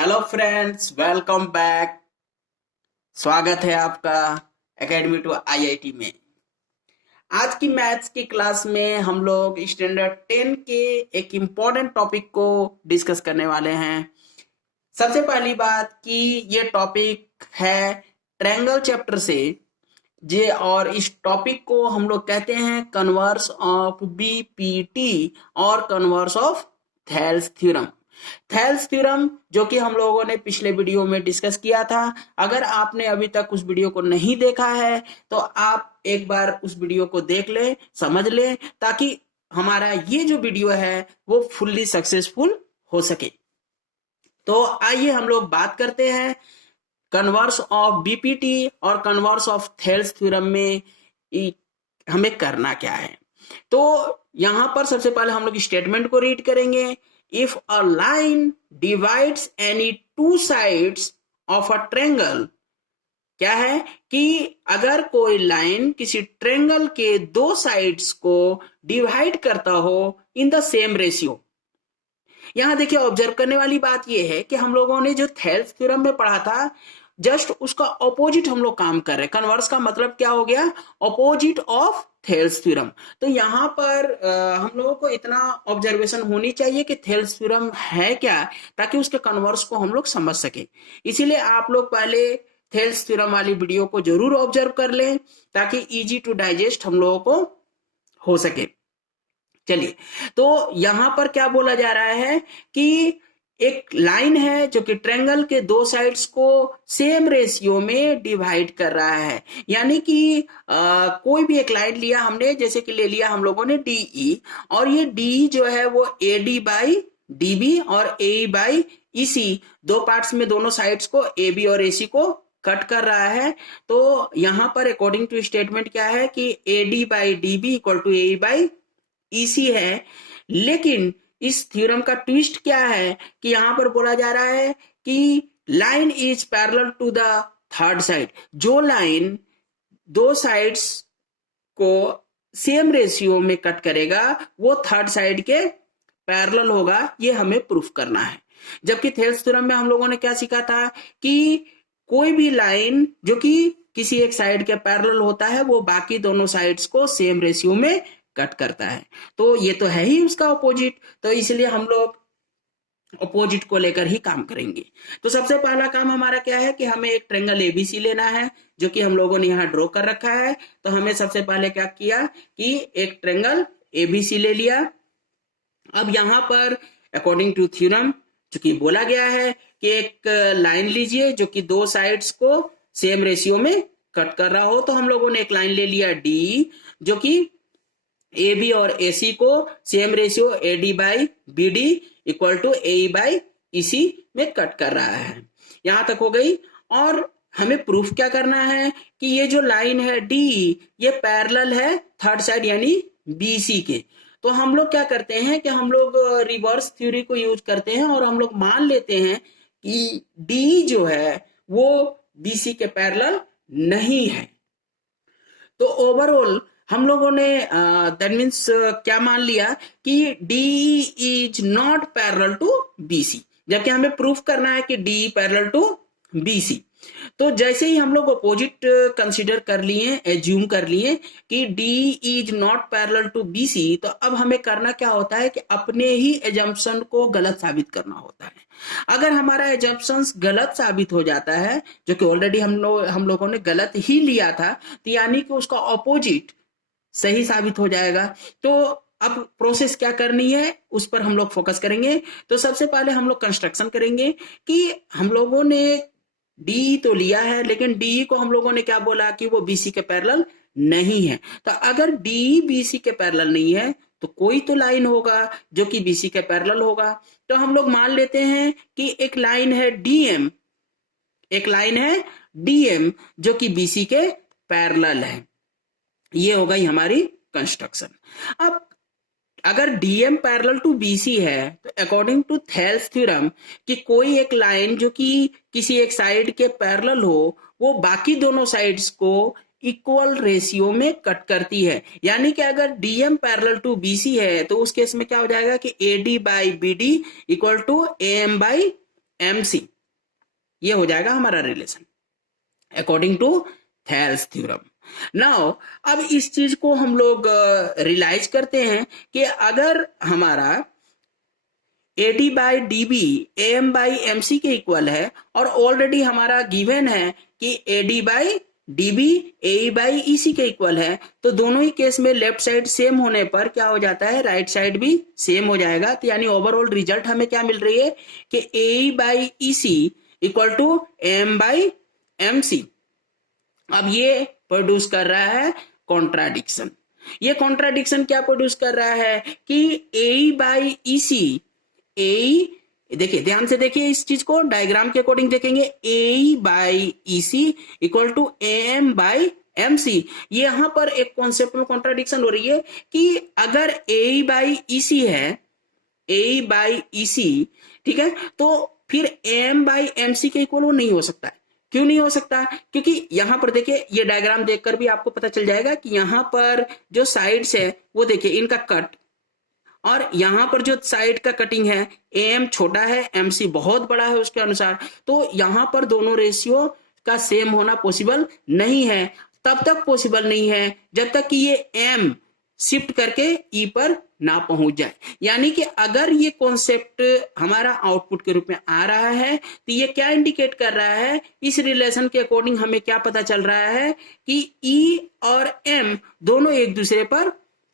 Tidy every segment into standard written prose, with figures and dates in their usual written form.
Hello friends, welcome back. स्वागत है आपका एकेडमी टू आईआईटी में। आज की मैथ्स की क्लास में हम लोग स्टैंडर्ड 10 के एक इम्पॉर्टेंट टॉपिक को डिस्कस करने वाले हैं। सबसे पहली बात कि ये टॉपिक है ट्रायंगल चैप्टर से जे, और इस टॉपिक को हम लोग कहते हैं कन्वर्स ऑफ बीपीटी और converse of Thales theorem. Thales theorem जो कि हम लोगों ने पिछले वीडियो में डिस्कस किया था। अगर आपने अभी तक उस वीडियो को नहीं देखा है तो आप एक बार उस वीडियो को देख ले, समझ ले, ताकि हमारा ये जो वीडियो है वो फुल्ली सक्सेसफुल हो सके। तो आइए हम लोग बात करते हैं कन्वर्स ऑफ बीपीटी और कन्वर्स ऑफ थेल्स थ्योरम में हमें करना क्या है। तो यहां पर सबसे पहले हम लोग स्टेटमेंट को रीड करेंगे। If a line divides any two sides of a triangle, क्या है कि अगर कोई लाइन किसी ट्रायंगल के दो साइड्स को डिवाइड करता हो इन द सेम रेशियो। यहां देखिए, ऑब्जर्व करने वाली बात यह है कि हम लोगों ने जो थेल्स थ्योरम में पढ़ा था जस्ट उसका ऑपोजिट हम लोग काम कर रहे हैं। कन्वर्स का मतलब क्या हो गया? Opposite of Thales theorem. तो यहां पर हम लोगों को इतना ऑब्जर्वेशन होनी चाहिए कि थेल्स थ्योरम है क्या, ताकि उसके कन्वर्स को हम लोग समझ सके। इसीलिए आप लोग पहले थेल्स थ्योरम वाली वीडियो को जरूर ऑब्जर्व कर लें ताकि इजी टू डाइजेस्ट हम लोगों को हो सके। चलिए, तो यहां पर क्या बोला जा रहा है कि एक लाइन है जो कि ट्रायंगल के दो साइड्स को सेम रेशियो में डिवाइड कर रहा है। यानी कि कोई भी एक लाइन लिया हमने, जैसे कि ले लिया हम लोगों ने डीई, और ये डी जो है वो एडी बाई डीबी और ए बाई ईसी, दो पार्ट्स में दोनों साइड्स को ए बी और एसी को कट कर रहा है। तो यहां पर अकॉर्डिंग टू स्टेटमेंट क्या है कि AD by DB equal to A by EC है। लेकिन इस थ्योरम का ट्विस्ट क्या है कि यहां पर बोला जा रहा है कि line is parallel to the third side. जो लाइन दो साइड्स को सेम रेशियो में कट करेगा वो थर्ड साइड के पैरेलल होगा, ये हमें प्रूफ करना है। जबकि थेल्स थ्योरम में हम लोगों ने क्या सीखा था कि कोई भी लाइन जो कि किसी एक साइड के पैरेलल होता है वो बाकी दोनों साइड्स को सेम रेशियो में कट करता है। तो ये तो है ही उसका अपोजिट, तो इसलिए हम लोग अपोजिट को लेकर ही काम करेंगे। तो सबसे पहला काम हमारा क्या है कि हमें एक ट्रायंगल एबीसी लेना है, जो कि हम लोगों ने यहाँ ड्रॉ कर रखा है। तो हमें सबसे पहले क्या किया कि एक ट्रायंगल एबीसी ले लिया। अब यहाँ पर अकॉर्डिंग टू थ्योरम जो कि बोला गया है कि एक लाइन लीजिए जो कि दो साइड्स को सेम रेशियो में कट कर रहा हो। तो हम लोगों ने एक लाइन ले लिया डी, जो कि ए बी और ए सी को same ratio A D by B D equal to A by E C में कट कर रहा है। यहां तक हो गई। और हमें प्रूफ क्या करना है कि ये जो लाइन है डी, ये पैरेलल है थर्ड साइड यानी बी सी के। तो हम लोग क्या करते हैं कि हम लोग रिवर्स थ्योरी को यूज करते हैं और हम लोग मान लेते हैं कि डी जो है वो बी सी के पैरेलल नहीं है। तो ओवरऑल हम लोगों ने दैट मीन्स क्या मान लिया कि D is not parallel to BC, जबकि हमें प्रूफ करना है कि डी पैरेलल टू बीसी। तो जैसे ही हम लोग अपोजिट कंसीडर कर लिए, एज्यूम कर लिए कि D is not parallel to BC, तो अब हमें करना क्या होता है कि अपने ही एजम्पशन को गलत साबित करना होता है। अगर हमारा एजम्पशन गलत साबित हो जाता है, जो कि ऑलरेडी हम लोगों ने गलत ही लिया था, तो यानी कि उसका ऑपोजिट सही साबित हो जाएगा। तो अब प्रोसेस क्या करनी है उस पर हम लोग फोकस करेंगे। तो सबसे पहले हम लोग कंस्ट्रक्शन करेंगे कि हम लोगों ने डी तो लिया है, लेकिन डी को हम लोगों ने क्या बोला कि वो बीसी के पैरेलल नहीं है। तो अगर डी बीसी के पैरेलल नहीं है तो कोई तो लाइन होगा जो कि बीसी के पैरेलल होगा। तो हम लोग मान लेते हैं कि एक लाइन है डीएम, एक लाइन है डीएम जो कि बीसी के पैरेलल है। ये हो गई हमारी कंस्ट्रक्शन। अब अगर डीएम पैरेलल टू बीसी है तो अकॉर्डिंग टू थेल्स थ्योरम कि कोई एक लाइन जो कि किसी एक साइड के पैरेलल हो वो बाकी दोनों साइड्स को इक्वल रेशियो में कट करती है। यानी कि अगर डीएम पैरेलल टू बीसी है तो उस केस में क्या हो जाएगा कि AD by B D equal to M by MC, ये हो जाएगा हमारा relation according to Thales theorem. Now अब इस चीज को हम लोग रियलाइज करते हैं कि अगर हमारा AD by DB AM by MC के इक्वल है और ऑलरेडी हमारा गिवन है कि AD by DB AE by EC के इक्वल है, तो दोनों ही केस में लेफ्ट साइड सेम होने पर क्या हो जाता है, राइट साइड भी सेम हो जाएगा। तो यानी ओवरऑल रिजल्ट हमें क्या मिल रही है कि AE by EC equal to AM by MC। अब ये प्रोड्यूस कर रहा है कॉन्ट्राडिक्शन। ये कॉन्ट्राडिक्शन क्या प्रोड्यूस कर रहा है कि AE बाई EC, AE देखिए ध्यान से देखिए इस चीज को, डायग्राम के अकॉर्डिंग देखेंगे, AE by EC equal to AM by MC। ये यहां पर एक कॉन्सेप्ट में कॉन्ट्राडिक्शन हो रही है कि अगर AE बाई EC है, AE बाई EC, ठीक है, तो फिर AM बाई MC के इक्वल वो नहीं हो सकता है। क्यों नहीं हो सकता? क्योंकि यहां पर देखिए, ये डायग्राम देखकर भी आपको पता चल जाएगा कि यहां पर जो साइड्स है वो देखिए इनका कट, और यहां पर जो साइड का कटिंग है AM छोटा है, MC बहुत बड़ा है उसके अनुसार, तो यहां पर दोनों रेशियो का सेम होना पॉसिबल नहीं है। तब तक पॉसिबल नहीं है जब तक कि ये M शिफ्ट करके E पर ना पहुंच जाए। यानी कि अगर ये कॉन्सेप्ट हमारा आउटपुट के रूप में आ रहा है तो ये क्या इंडिकेट कर रहा है, इस रिलेशन के अकॉर्डिंग हमें क्या पता चल रहा है कि E और M दोनों एक दूसरे पर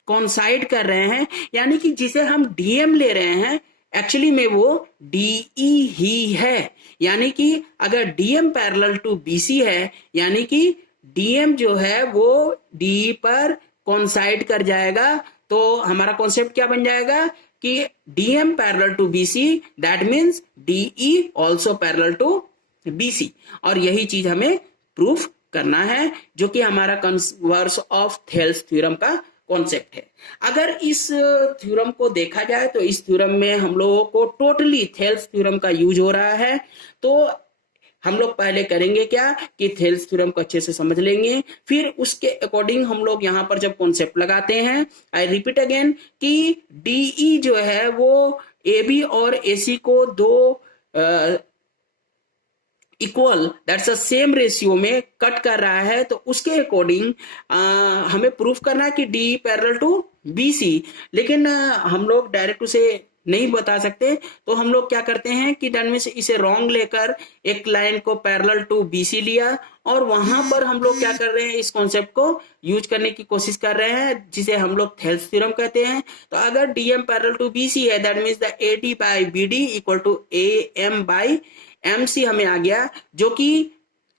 कॉन्साइड कर रहे हैं। यानी कि जिसे हम DM ले रहे हैं एक्चुअली में वो DE ही है। यानी कि अगर DM पैरेलल टू BC है, यानी कि DM जो है वो DE पर कॉन्साइड कर जाएगा, तो हमारा कॉन्सेप्ट क्या बन जाएगा कि DM parallel to BC, that means DE also parallel to BC। और यही चीज हमें प्रूफ करना है, जो कि हमारा कन्वर्स ऑफ थेल्स थ्योरम का कॉन्सेप्ट है। अगर इस थ्योरम को देखा जाए तो इस थ्योरम में हम लोगों को टोटली थेल्स थ्योरम का यूज हो रहा है। तो हम लोग पहले करेंगे क्या कि थेल्स थ्योरम को अच्छे से समझ लेंगे, फिर उसके अकॉर्डिंग हम लोग यहाँ पर जब कॉन्सेप्ट लगाते हैं, आई रिपीट अगेन कि DE जो है वो AB और AC को दो equal that's a same ratio में कट कर रहा है, तो उसके अकॉर्डिंग हमें प्रूफ करना है कि DE पैरेलल टू BC। लेकिन हम लोग डायरेक्ट उसे नहीं बता सकते, तो हम लोग क्या करते हैं कि डन में से इसे रॉन्ग लेकर एक लाइन को पैरेलल टू BC लिया, और वहां पर हम लोग क्या कर रहे हैं, इस कॉन्सेप्ट को यूज करने की कोशिश कर रहे हैं, जिसे हम लोग थेल्स थ्योरम कहते हैं। तो अगर DM पैरेलल टू BC है, that means the AD by BD equal to AM by MC हमें आ गया, जो कि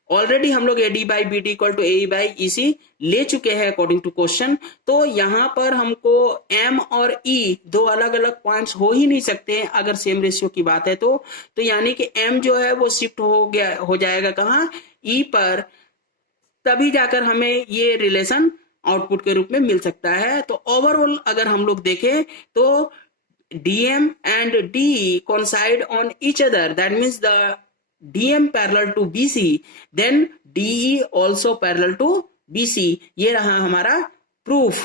ऑलरेडी हम लोग AD by BD equal to AE by EC ले चुके हैं अकॉर्डिंग टू क्वेश्चन। तो यहाँ पर हमको M और E दो अलग अलग पॉइंट्स हो ही नहीं सकते हैं अगर सेम रेशियो की बात है तो यानी कि M जो है वो शिफ्ट हो जाएगा कहाँ, E पर, तभी जाकर हमें ये रिलेशन आउटपुट के रूप में मिल सकता है। तो ओवरऑल अगर हम लोग देखें तो DM and DE coincide on each other, that means the DM parallel to BC, then DE also parallel to BC। ये रहा हमारा प्रूफ।